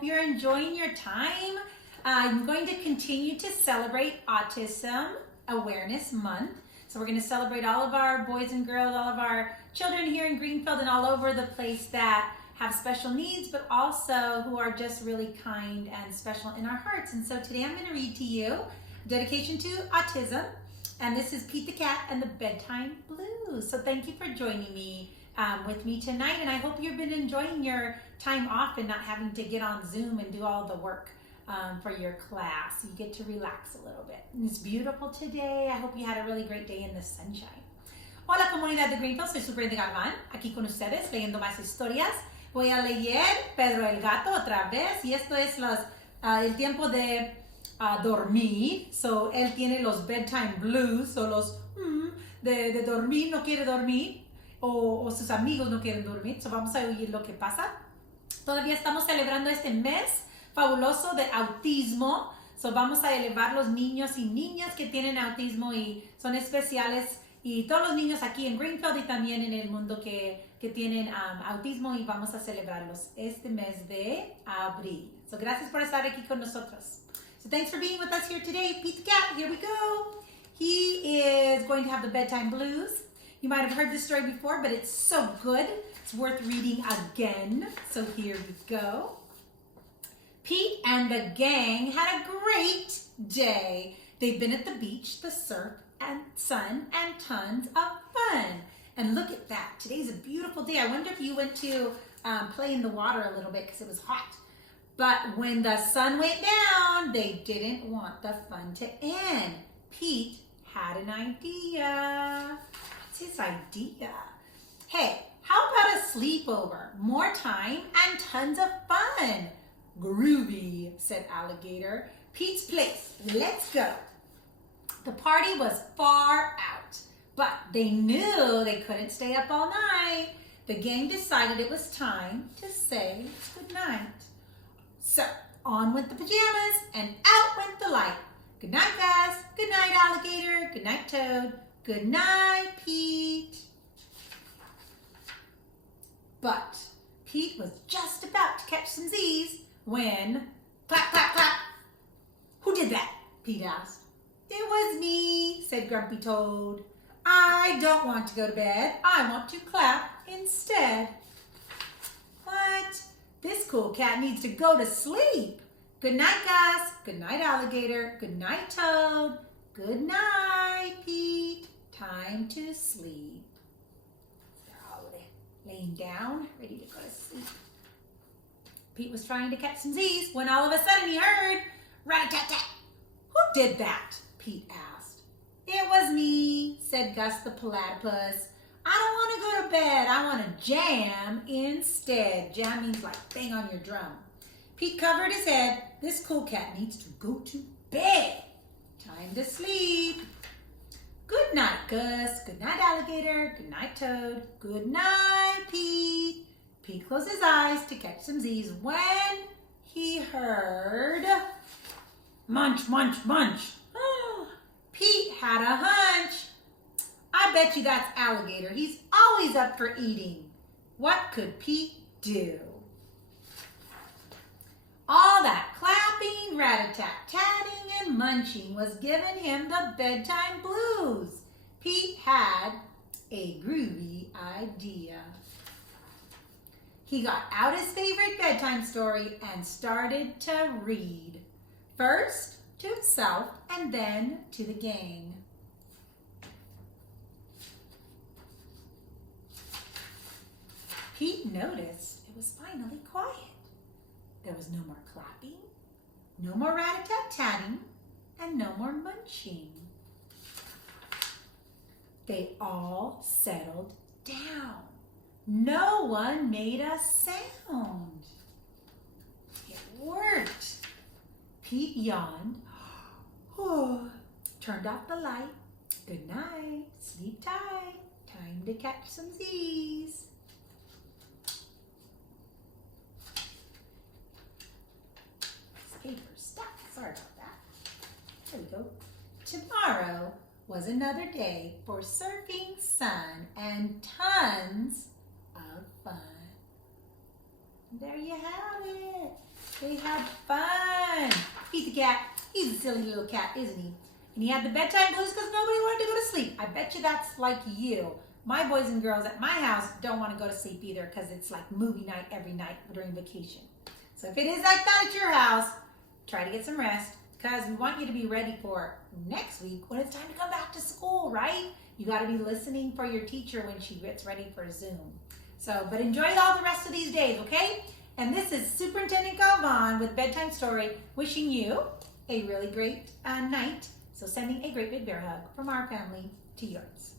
hope you're enjoying your time. I'm going to continue to celebrate Autism Awareness Month. So we're going to celebrate all of our boys and girls, all of our children here in Greenfield and all over the place that have special needs, but also who are just really kind and special in our hearts. And so today I'm going to read to you Dedication to Autism. And this is Pete the Cat and the Bedtime Blues. So thank you for joining me with me tonight. And I hope you've been enjoying your time off and not having to get on Zoom and do all the work for your class. You get to relax a little bit. And it's beautiful today. I hope you had a really great day in the sunshine. Hola comunidad de Greenfield, soy Super Galván, aquí con ustedes leyendo más historias. Voy a leer Pedro el Gato otra vez y esto es el tiempo de dormir. So, él tiene los bedtime blues o los de dormir, no quiere dormir o sus amigos no quieren dormir. So, vamos a oír lo que pasa. Todavía estamos celebrando este mes fabuloso de autismo. So, vamos a elevar los niños y niñas que tienen autismo y son especiales. Y todos los niños aquí en Greenfield y también en el mundo que tienen autismo y vamos a celebrarlos este mes de abril. So, gracias por estar aquí con nosotros. So thanks for being with us here today. Pete the Cat, here we go. He is going to have the Bedtime Blues. You might have heard this story before, but it's so good. It's worth reading again. So here we go. Pete and the gang had a great day. They've been at the beach, the surf, and sun, and tons of fun. And look at that. Today's a beautiful day. I wonder if you went to play in the water a little bit because it was hot. But when the sun went down, they didn't want the fun to end. Pete had an idea. What's his idea? Hey, how about a sleepover? More time and tons of fun. Groovy, said Alligator. Pete's place. Let's go. The party was far out, but they knew they couldn't stay up all night. The gang decided it was time to say goodnight. So, on went the pajamas and out went the light. Good night, guys. Good night, Alligator. Good night, Toad. Good night, Pete. But Pete was just about to catch some Z's when, clap, clap, clap. Who did that? Pete asked. It was me, said Grumpy Toad. I don't want to go to bed. I want to clap instead. What? This cool cat needs to go to sleep. Good night, guys. Good night, Alligator. Good night, Toad. Good night, Pete. Time to sleep. They're all laying down, ready to go to sleep. Pete was trying to catch some Z's when all of a sudden he heard rat-a-tat-tat. Who did that? Pete asked. It was me, said Gus the platypus. I don't want to go to bed. I want to jam instead. Jam means like bang on your drum. Pete covered his head. This cool cat needs to go to bed. Time to sleep. Good night, Gus. Good night, Alligator. Good night, Toad. Good night, Pete. Pete closed his eyes to catch some Z's when he heard munch, munch, munch. Pete had a hunch. I bet you that's Alligator. He's always up for eating. What could Pete do? All that clapping, rat-a-tat-tatting, and munching was giving him the bedtime blues. Pete had a groovy idea. He got out his favorite bedtime story and started to read. First to himself and then to the gang. Pete noticed it was finally quiet. There was no more clapping, no more rat-a-tat-tatting, and no more munching. They all settled down. No one made a sound. It worked. Pete yawned, turned off the light. Good night, sleep tight, time to catch some Z's. Paper stuck. Sorry about that. There we go. Tomorrow was another day for surfing, sun, and tons of fun. There you have it. They had fun. He's a cat. He's a silly little cat, isn't he? And he had the bedtime blues because nobody wanted to go to sleep. I bet you that's like you. My boys and girls at my house don't want to go to sleep either because it's like movie night every night during vacation. So if it is like that at your house, try to get some rest because we want you to be ready for next week when it's time to come back to school, right? You got to be listening for your teacher when she gets ready for Zoom. So, but enjoy all the rest of these days, okay? And this is Superintendent Galvan with Bedtime Story wishing you a really great night. So sending a great big bear hug from our family to yours.